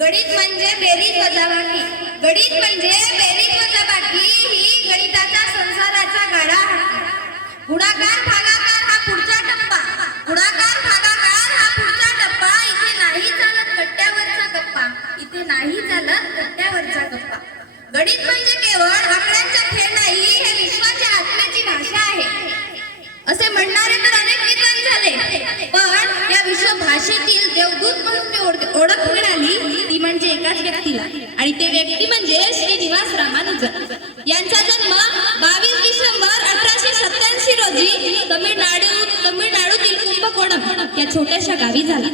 गणित म्हणजे बेरीज वजाबाकी. गणित म्हणजे बेरीज वजाबाकी ही गणिताचा संसाराचा गाडा. गुणाकार भागाकार हा पुढचा टप्पा. गुणाकार भागाकार हा पुढचा टप्पा. इथे नाही चालत गट्ट्यावरचा गप्पा. इथे नाही चालत गट्ट्यावरचा गप्पा. गणित म्हणजे केवळ आकड्यांचा खेळ नाही, हे विश्वाच्या आत्म्याची भाषा आहे. असे म्हणणारे तर अनेक विद्वान झाले, पण या विश्व भाषेतील देवदूत म्हणून ओळख मिळाली ती म्हणजे एकाच व्यक्तीला, आणि ते व्यक्ती म्हणजे श्रीनिवास रामानुजन. यांचा जन्म 22 डिसेंबर 1887 रोजी तमिळनाडूतील कुंभकोणम या छोट्याशा गावी झाला.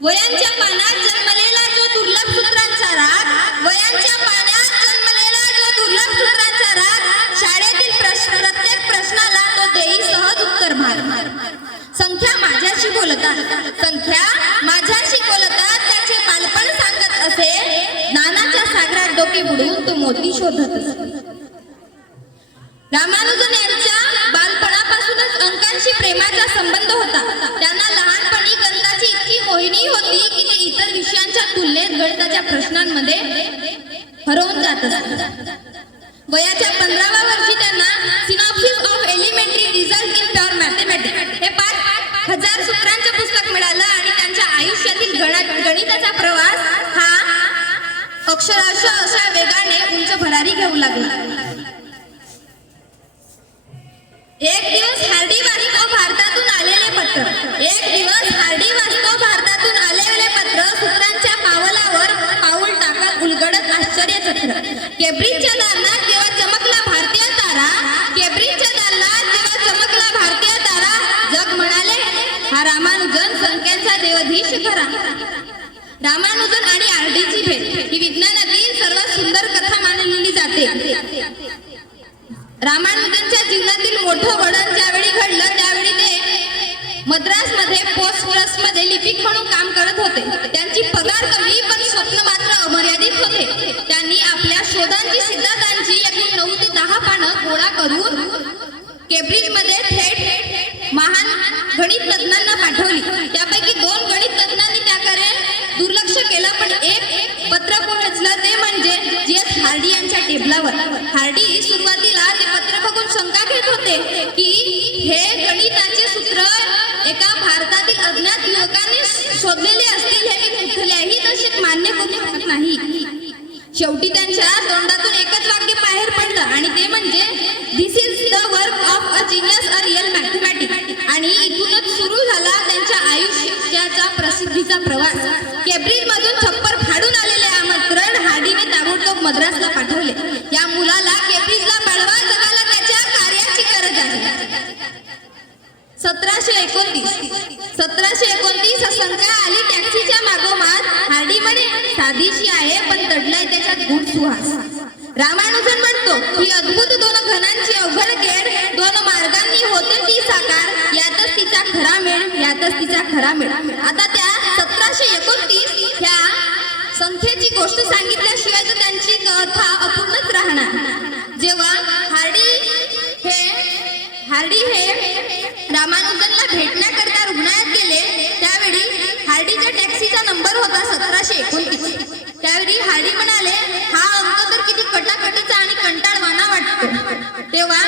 वयांच्या पाण्यात जन्मलेला जो दुर्लभ सूत्रांचा राग, वयांच्या पाण्यात जन्मलेला जो दुर्लभ सूत्रांचा राग, शाळेतील प्रत्येक प्रश्नाला तो देई सहज उत्तर भाग. संख्या माझ्याशी बोलतात, संख्या माझ्याशी बोलतात, त्याचे बालपण सांगत असे. ज्ञानाच्या सागरात डोके बुडवून तो मोती शोधत असे. रामानुजन यांच्या बालपणापासूनच अंकांशी प्रेमाचा संबंध होता. त्यांना लहानपणी गणिताची इतकी मोहिनी होती की ते इतर विषयांच्या तुलनेत गणिताच्या प्रश्नांमध्ये हरवून जात असत. वयाच्या 15व्या वर्षी त्यांना synopsis of elementary result in pure mathematics हे 5000 सूत्रांचे पुस्तक मिळालं, आणि त्यांच्या आयुष्यातील गणिताचा प्रवास हा अक्षरशः अशा वेगाने उंच भरारी घेऊ लागला. एक दिवस हार्डी वाचतो भारतातून आलेले पत्र. एक दिवस हार्डी वाचतो भारतातून आलेले पत्र. सूत्रांच्या पावलावर पाऊल टाकत उलगडत आश्चर्यचक्र. केम्ब्रिजच्या दालनात जेव्हा चमकला भारतीय तारा, केम्ब्रिजच्या दालनात जेव्हा चमकला भारतीय तारा, जग म्हणाले हा रामानुजन संख्यांचा देवधीश खरा. रामानुजन आणि हार्डीची भेट ही विज्ञानातील सर्वात सुंदर कथा मानली जाते. रामानुजनच्या जीवनातील मोठं वळण ज्यावेळी घडलं त्यावेळी ते मद्रासमध्ये पोस्ट ट्रस्टमध्ये लिपिक म्हणून काम करत होते. त्यांची पगार कमी पण स्वप्न मात्र अमर्यादित होते. त्यांनी आपल्या शोधांची सिद्धांतांची एकूण 9 ते 10 पानं गोळा करून केम्ब्रिजमध्ये थेट महान गणित तज्ञांना पाठवली. त्यापैकी 2 गणित तज्ञांनी त्याकडे दुर्लक्ष केलं, पण एक पत्र पोहोचलं, ते म्हणजे जी.एस. हार्डी यांच्या टेबलावर. हार्डी सुरुवातीला ते पत्र बघून शंका घेत होते की हे गणिताचे सूत्र एका भारतातील अज्ञात युवकांनी शोधलेले असतील, हे मी कुठल्याही दशेत मान्य करू शकत नाही. शेवटी त्यांच्या तोंडातून एकच वाक्य बाहेर पडलं, आणि ते म्हणजे this is the work of a genius a real mathematics. आणि इथूनच सुरू झाला त्यांच्या आयुष्याचा प्रसिद्धीचा प्रवास. केम्ब्रिज मधून छप्पर फाडून आलेले आमंत्रण हार्डीने ताबडतोब मद्रासला पाठवले. या मुलाला केम्ब्रिजला पाठवा, जगाला त्याच्या कार्याची गरज आहे. 1729 संख्या आली टॅक्सीच्या मागोमाग. हार्डी म्हणे साधीशी आहे पण दडलाय त्याच्यात गुढ सुहास. रामानुजन म्हणतो ही अद्भुत 2 घनांची अवघड गेड 2 मार्गांनी होते ती साकार. यातच तिचा खरा मेळ, यातच तिचा खरा मेळ. आता त्या 1729 ह्या संख्येची गोष्ट सांगितल्याशिवाय तर त्यांची कथा अपूर्णच राहणार. जेव्हा हार्डी हे रामानुजनला भेटण्याकरता रुग्णालयात गेले त्यावेळी हार्डीच्या टॅक्सीचा नंबर होता 1729. त्यावेळी हार्डी म्हणाले हा अंक तर किती कटाकटीचा आणि कंटाळवाणा वाटतो. तेव्हा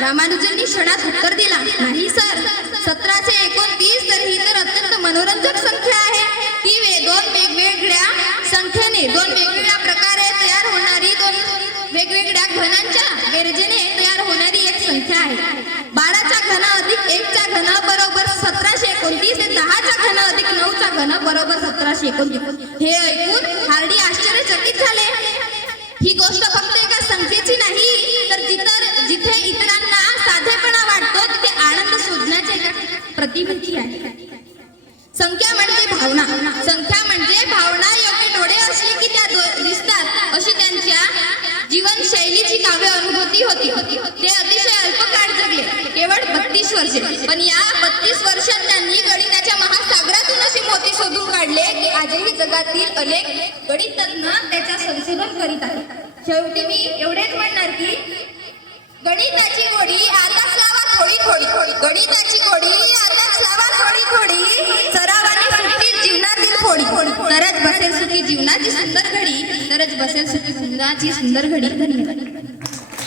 रामानुजननी क्षणात उत्तर दिला, नाही सर, 1729 तर ही तर अत्यंत मनोरंजक संख्या आहे. ती 2 वेगवेगळ्या संख्येने 2 वेगवेगळ्या प्रकारे तयार होणारी 2 वेगवेगळ्या घनांच्या बेरजेने तयार होणारी एक संख्या आहे. 12चा घन अधिक 1चा घन बरोबर 1729 ते 10चा घन अधिक 9चा घन बरोबर 1729. हे ऐकून हार्डी आश्चर्यचकित झाले. ही गोष्ट फक्त एका संख्येची नाही, तर जिथे इतरांना साधेपणा वाटतो तिथे आनंद शोधण्याची एका प्रतिमेची आहे. संख्या म्हणजे भावना. संख्या म्हणजे भावना. योग्य डोळे असले की त्या दिसतात, अशी त्यांच्या जीवनशैलीची काव्य अनुभूती होती. ते अतिशय अल्प काळ जगले, केवळ 32 वर्षे. पण या 32 वर्षात त्यांनी गणिताच्या महासागरातून असे मोती शोधून काढले की आजही जगातील अनेक गणित तज्ञ त्याच्या संशोधन करीत आहेत. शेवटी मी एवढेच म्हणणार की गणिताची गोडी आताच लावा थोडी थोडी. गणिताची गोडी आताच लावा थोडी थोडी. सरावाने सुटतील जीवनातील फोडी. तरच बसेल सुखी जीवनाची सुंदर घडी, तरच बसेल सुखी जीवनाची सुंदर घडी. धन्यवाद.